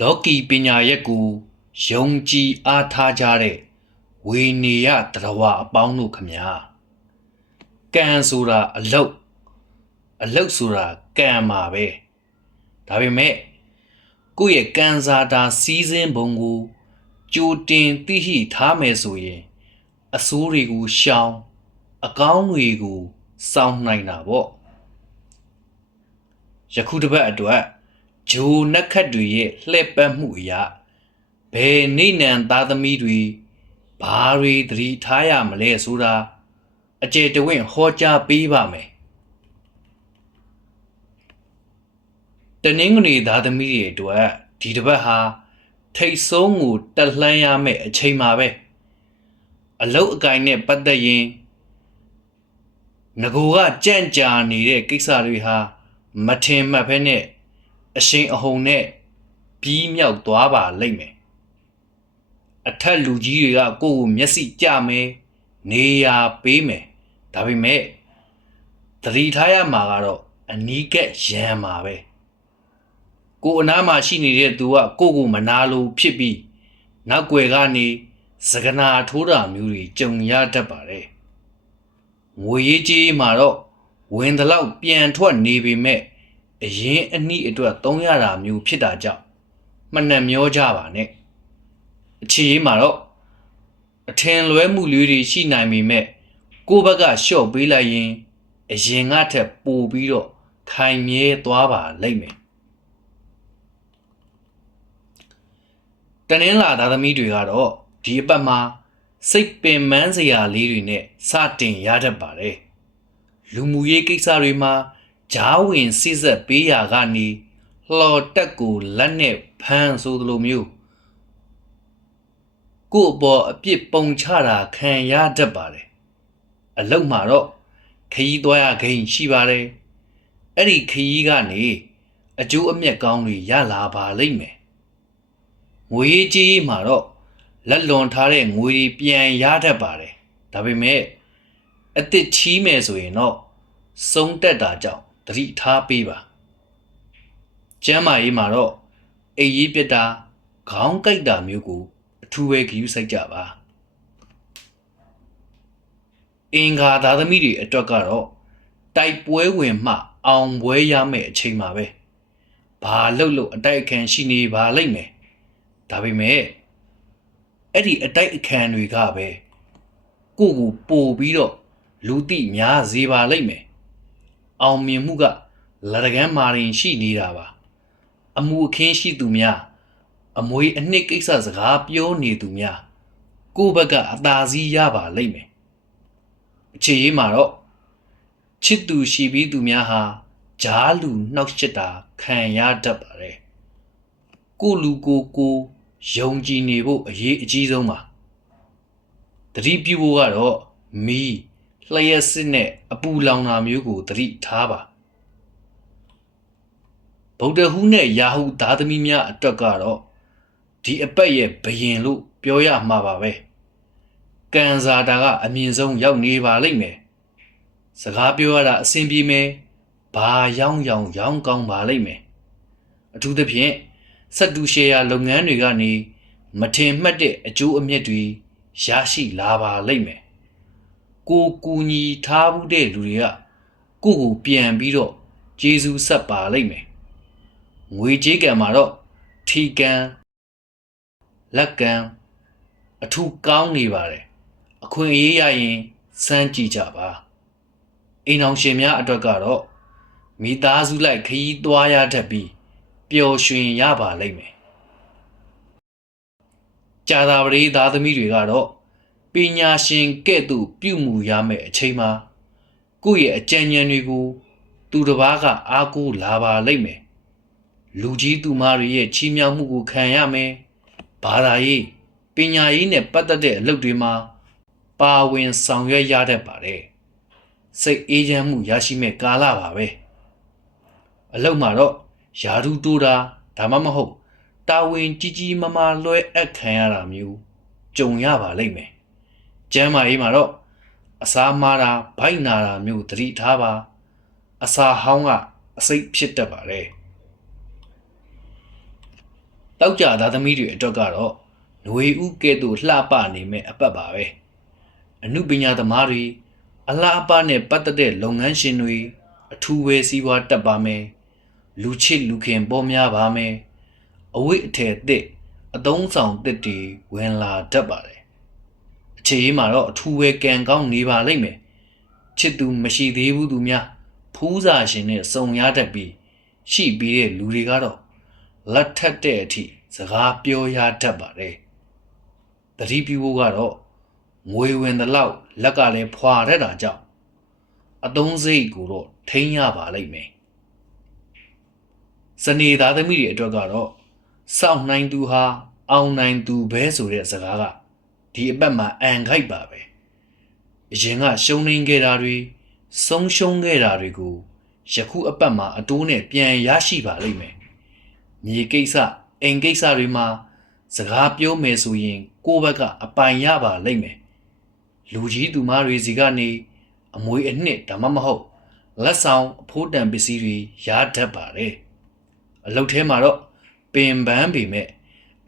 လောကီပညာရက်ကိုယုံကြည်အားထားကြတဲ့ဝေနေယတရားဝအပေါင်းတို့ခမညာကံဆိုတာအလုတ်ဆိုတာကံမှာပဲဒါပေမဲ့ကိုယ့်ရဲ့ကံစားတာစီးစင်းပုံကိုကြိုတင်သိရှိထားမယ်ဆိုရင်အဆိုးတွေကိုရှောင်အကောင်းတွေကိုစောင့်နိုင်တာပေါ့ယခုတစ်ပတ်အတွက်ဂျိုနက်ခတ်တွေရဲ့လှည့်ပတ်မှုအရာဘယ်နေနံသားသမီးတွေဘာတွေသတိထားရမလဲဆိုတာအကျေတဝင့်ဟောကြားပေးပါမယ်တနင်္ဂနွေသားသမီးတွေအတွက်ဒီတစ်ပတ်ဟာထိတ်ဆုံးကိုတက်လှမ်းရမယ့်အချိန်မှာပဲအလုတ်အကင်နဲ့ပတ်သက်ရင်ငကိုကကြန့်ကြာနေတဲ့ကိစ္စတွေဟာမထင်မှတ်ဖဲနဲ့အရှိန်အဟုန်နဲ့ပြီးမြောက်သွားပါလိမ့်မယ်အထက်လူကြီးတွေကကိုယ့်ကိုမျက်စိကြမယ်နေရာပေးမယ်ဒါပေမဲ့သတိထားရမှာကတော့အနီးကပ်ရန်မှာပဲကိုယ်အနားမှာရှိနေတဲ့သူကကိုယ့်ကိုမနာလိုဖြစ်ပြီးနောက်ွယ်ကနေစကနာထိုးတာမျိုးတွေကြုံရတတ်ပါတယ်ငွေရေးကြေးမှာတော့ဝင်သလောက်ပြန်ထွက်နေပေမဲ့အရင်အနည်းအတွက်သုံးရတာမျိုးဖြစ်တာကြောင့်မနှံ့မျောကြပါနဲ့အခြေရေးမှာတော့အထင်လွဲမှုလေးတွေရှိနိုင်ပေမဲ့ကိုယ့်ဘက်ကလျှော့ပေးလိုက်ရင်အရင်ကထက်ပိုပြီးတော့ခိုင်မြဲသွားပါလိမ့်မယ်တနင်္လာသားသမီးတွေကတော့ဒီအပတ်မှာစိတ်ပင်ပန်းစရာလေးတွေနဲ့စတင်ရတတ်ပါတယ်လူမှုရေးကိစ္စတွေမှာဂျားဝင်စိစက်ပေးရာကနေလှော်တက်ကိုလက်နဲ့ဖမ်းဆိုသလိုမျိုးကို့အပေါ်အပြစ်ပုံချတာခံရတတ်ပါတယ်အလုံးမှာတော့ခရီးသွားရခိန်ရှိပါတယ်အဲ့ဒီခရီးကနေအကျိုးအမြတ်ကောင်းတွေရလာပါလိမ့်မယ်ငွေကြေးမှာတော့လက်လွန်ထားတဲ့ငွေတွေပြန်ရတတ်ပါတယ်ဒါပေမဲ့အစ်စ်ချီးမယ်ဆိုရင်တော့စုံတက်တာကြောင့်သတိထားပေးပါကျမ်းမာရေးမှာတော့အိပ်ရေးပြတ်တာခေါင်းကိုက်တာမျိုးကိုအထူးပဲဂရုစိုက်ကြပါအင်္ဂါသားသမီးတွေအတွက်ကတော့တိုက်ပွဲဝင်မှအောင်ပွဲရမယ့်အချိန်မှာပဲဘာလို့အတိုက်အခံရှိနေပါလိမ့်မယ်ဒါပေမဲ့အဲ့ဒီအတိုက်အခံတွေကပဲကိုကိုပို့ပြီးတော့လူသိများစေပါလိမ့်မယ်အောင်မြင်မှုကလက်တကမ်းမာရင်ရှိနေတာပါအမှုအခင်းရှိသူများအမွေအနှစ်ကိစ္စစကားပြောနေသူများကိုယ့်ဘက်ကအသာစီးရပါလိမ့်မယ်အခြေရေးမှာတော့ချစ်သူရှိပြီးသူများဟာဂျားလူနှောက်ရှက်တာခံရတတ်ပါတယ်ကိုလူကိုယုံကြည်နေဖို့အရေးအကြီးဆုံးပါသတိပြုဖို့ကတော့မီးလျှက်စစ်နဲ့အပူလောင်တာမျိုးကိုသတိထားပါဗုဒ္ဓဟူးနဲ့ယာဟုသားသမီးများအတွက်ကတော့ဒီအပတ်ရဲ့ဘယင်လို့ပြောရမှာပါပဲကံစားတာကအမြင့်ဆုံးရောက်နေပါလိမ့်မယ်စကားပြောရတာအဆင်ပြေမယ်ဘာရောင်းကောင်းပါလိမ့်မယ်အထူးသဖြင့်စက်တူရှယ်ယာလုပ်ငန်းတွေကနေမထင်မှတ်တဲ့အကျိုးအမြတ်တွေရရှိလာပါလိမ့်မယ်ကိုကူညီထားမှုတဲ့လူတွေကကိုပြန်ပြီးတော့ကျေးဇူးဆက်ပါလိမ့်မယ်ငွေကြေးကံမှာတော့ထီကံလက်ကံအထူးကောင်းနေပါတယ်အခွင့်အရေးရရင်စမ်းကြည့်ကြပါအိမ်အောင်ရှင်များအတွက်ကတော့မိသားစုလိုက်ခရီးသွားရတတ်ပြီးပျော်ရွှင်ရပါလိမ့်မယ်ကြာသာပတိသားသမီးတွေကတော့ပညာရှင်ကဲ့သို့ပြုမှုရမယ့်အချိန်မှာကိုယ့်ရဲ့အကြံဉာဏ်တွေကိုသူတစ်ပါးကအားကိုးလာပါလိမ့်မယ်လူကြီးသူမတွေရဲ့ချီးမြှောက်မှုကိုခံရမယ်ဘာသာရေးပညာရေးနဲ့ပတ်သက်တဲ့အလုပ်တွေမှာပါဝင်ဆောင်ရွက်ရတတ်ပါတယ်စိတ်အေးချမ်းမှုရရှိမဲ့ကာလပါပဲအလုပ်မှာတော့ယာရုတိုးတာဒါမှမဟုတ်တာဝန်ကြီးမားမားလွှဲအပ်ခံရတာမျိုးကြုံရပါလိမ့်မယ်ကျမ်းမာရေးမှာတော့အစာမာတာဗိုက်နာတာမျိုးသတိထားပါအစာဟောင်းကအစိတ်ဖြစ်တတ်ပါတယ် တောက်ကြသားသမီးတွေအတွက်ကတော့ຫນွေဥကဲ့သို့လှပနေမဲ့အပတ်ပါပဲအမှုပညာသမားတွေအလားအပနဲ့ပတ်သက်တဲ့လုပ်ငန်းရှင်တွေအထူးဝဲစည်းဝါးတက်ပါမယ်လူချစ်လူခင်ပေါ်များပါမယ်အဝိအထည်သစ်အသုံးဆောင်သစ်တွေဝင်လာတတ်ပါတယ်အခြေအေးမှာတော့အထူးဝဲကံကောင်းနေပါလိမ့်မယ်ချစ်သူမရှိသေးဘူးသူများဖူးစာရှင်နဲ့စုံရတတ်ပြီးရှိပြီးတဲ့လူတွေကတော့လက်ထက်တဲ့အထိစကားပြောရတတ်ပါတယ်တတိပြုဖို့ကတော့ငွေဝင်တဲ့လောက်လက်ကလည်းဖွာတတ်တာကြောင့်အသုံးစရိတ်ကိုတော့ထိန်းရပါလိမ့်မယ်စနေသားသမီးတွေအတွက်ကတော့စောင့်နိုင်သူဟာအောင်နိုင်သူပဲဆိုတဲ့စကားကဒီအပတ်မှာအန်ခိုက်ပါပဲအရင်ကရှုံးနေခဲ့တာတွေဆုံးရှုံးခဲ့တာတွေကိုယခုအပတ်မှာအတိုးနဲ့ပြန်ရရှိပါလိမ့်မယ်မြေကိစ္စအိမ်ကိစ္စတွေမှာစကားပြောမယ်ဆိုရင်ကိုယ့်ဘက်ကအပိုင်ရပါလိမ့်မယ်လူကြီးသူမတွေစီကနေအမွေအနှစ်ဒါမှမဟုတ်လက်ဆောင်အဖိုးတန်ပစ္စည်းတွေရတတ်ပါတယ်အလုပ်ထဲမှာတော့ပင်ပန်းပေမဲ့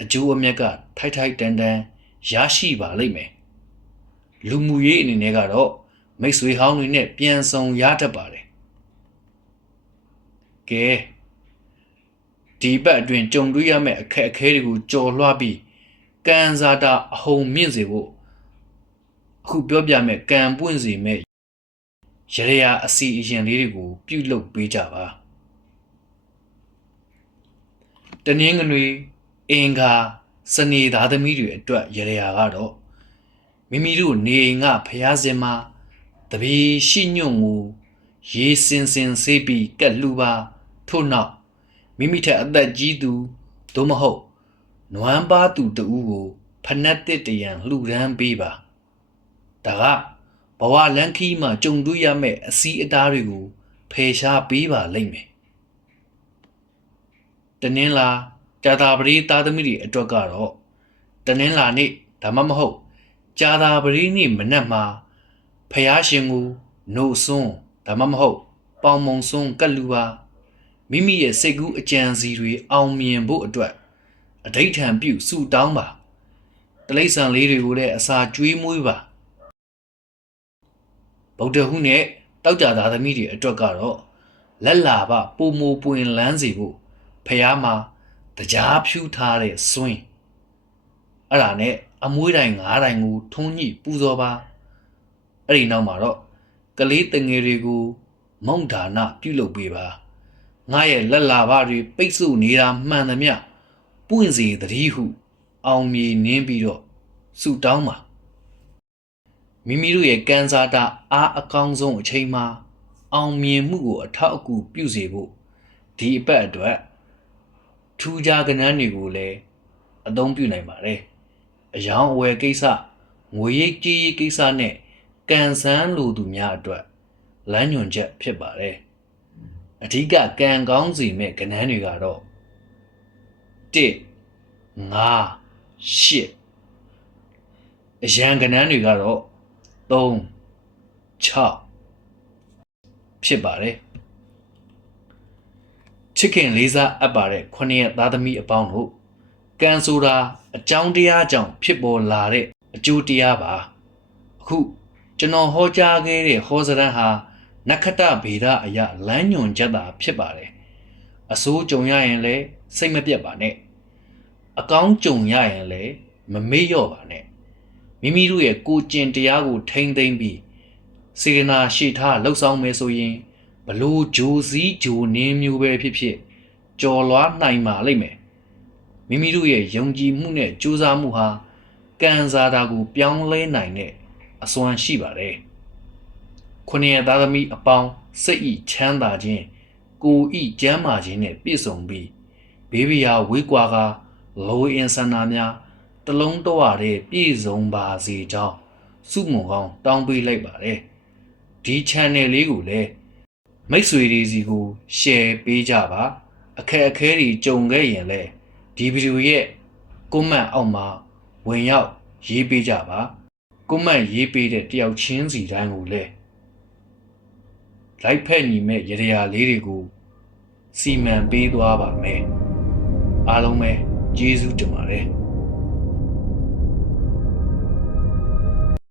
အကျိုးအမြတ်ကထိုက်ထိုက်တန်တန်ရရှိပါလိမ့်မယ်လူမှုရေးအနေနဲ့ကတော့မိတ်ဆွေဟောင်းတွေနဲ့ပြန်ဆောင်ရတတ်ပါတယ်ကဲဒီဘက်အတွင်းကြုံတွေ့ရမယ့်အခက်အခဲတွေကိုကြော်လွှားပြီးကံစားတာအဟုန်မြင့်စေဖို့အခုပြောပြမယ့်ကံပွင့်စေမယ့်ရရအစီအရင်လေးတွေကိုပြုလုပ်ပေးကြပါတနင်္ဂနွေအင်္ဂါစနေသားသမီးတွေအတွက်ရရကတော့မိမိတို့နေအိမ်ကဖျားစင်မှာတပီရှိညွန့်ကိုရေစင်စင်ဆေးပြီးကက်လှူပါထို့နောက်မိမိထက်အသက်ကြီးသူသို့မဟုတ်နွမ်းပါသူတဦးကိုဖနက်တစ်တရံလှူဒန်းပေးပါဒါကဘဝလန်းခီးမှာကြုံတွေ့ရမယ့်အစည်းအတားတွေကိုဖယ်ရှားပေးပါလိမ့်မယ်တနင်္လာကြာတာပတိသားသမီးတွေအတွက်ကတော့တနင်္လာနေ့ဒါမှမဟုတ်ကြာတာပတိနေ့မနက်မှာဖျားရှင်ကိုနှုတ်ဆွန်းဒါမှမဟုတ်ပေါင်မုံဆွန်းကတ်လူပါမိမိရဲ့စိတ်ကူးအကြံစီတွေအောင်မြင်ဖို့အတွက်အဓိဋ္ဌာန်ပြုဆုတောင်းပါတလိ္ဆန်လေးတွေကိုလည်းအစာကျွေးမွေးပါဗုဒ္ဓဟူးနဲ့တောက်ကြသားသမီးတွေအတွက်ကတော့လက်လာပပုံမူပွင့်လန်းစီဖို့ဖျားမှာတရားဖြူထားတဲ့စွင်းအဲ့ဒါနဲ့အမွှေးတိုင်9တိုင်ကိုထုံးညှိပူဇော်ပါအဲ့ဒီနောက်မှာတော့ကလေးတငယ်တွေကိုမုံဒါနပြုလုပ်ပေးပါငါရဲ့လက်လာပတွေပိတ်ဆို့နေတာမှန်သမျှပွင့်စေတည်းဟုအောင်မြေနင်းပြီးတော့ဆုတောင်းပါမိမိတို့ရဲ့ကံစားတာအားအကောင်းဆုံးအချိန်မှာအောင်မြင်မှုကိုအထောက်အကူပြုစေဖို့ဒီအပတ်အတွက်ထူးခြားကဏ္ဍတွေကိုလည်းအသုံးပြုနိုင်ပါတယ်အယောင်အဝယ်ကိစ္စငွေရိတ်ကြေးရိတ်ကိစ္စနဲ့ကံစမ်းလိုသူများအတွက်လမ်းညွှန်ချက်ဖြစ်ပါတယ်အဓိကကံကောင်းစီမဲ့ကဏ္ဍတွေကတော့1 5 8အရန်ကဏ္ဍတွေကတော့3 6ဖြစ်ပါတယ်ချစ်ခင်လေးစားအပ်ပါတဲ့9ရက်သားသမီးအပေါင်းတို့ကံဆိုတာအကြောင်းတရားကြောင့်ဖြစ်ပေါ်လာတဲ့အကျိုးတရားပါအခုကျွန်တော်ဟောကြားခဲ့တဲ့ဟောစရန်ဟာနက္ခတ္တဗေဒအရလမ်းညွှန်ချက်သာဖြစ်ပါတယ်အဆိုးကြုံရရင်လည်းစိတ်မပြတ်ပါနဲ့အကောင်းကြုံရရင်လည်းမမေ့လျော့ပါနဲ့မိမိတို့ရဲ့ကိုယ်ကျင့်တရားကိုထိန်းသိမ်းပြီးစေတနာရှိထားလှုပ်ဆောင်မယ်ဆိုရင်ဘလို့ဂျိုစည်းဂျိုနင်းမျိုးပဲဖြစ်ဖြစ်ကြော်လွားနိုင်ပါလိမ့်မယ်မိမိတို့ရဲ့ယုံကြည်မှုနဲ့ကြိုးစားမှုဟာကံစားတာကိုပြောင်းလဲနိုင်တဲ့အစွမ်းရှိပါတယ်9ရက်သားသမီးအပေါင်းစိတ်ဤချမ်းသာခြင်းကိုယ်ဤကျမ်းမာခြင်းနဲ့ပြည့်စုံပြီးဘေးဘီယာဝေးကွာကလိုအင်ဆန္ဒများတလုံးတဝရတဲ့ပြည့်စုံပါစေကြောင်းဆုမွန်ကောင်းတောင်းပေးလိုက်ပါတယ်ဒီ channel လေးကိုလည်းမိတ်ဆွေတွေစီကို share ပေးကြပါအခက်အခဲတွေကြုံခဲ့ရင်လည်းဒီဗီဒီယိုရဲ့ comment အောက်မှာဝင်ရောက်ရေးပေးကြပါ comment ရေးပေးတဲ့တယောက်ချင်းစီတိုင်းကိုလည်းလိုက်ဖက်ညီမဲ့ရရလေးတွေကိုစီမံပေးသွားပါမယ်အားလုံးပဲ ကျေးဇူးတင်ပါတယ်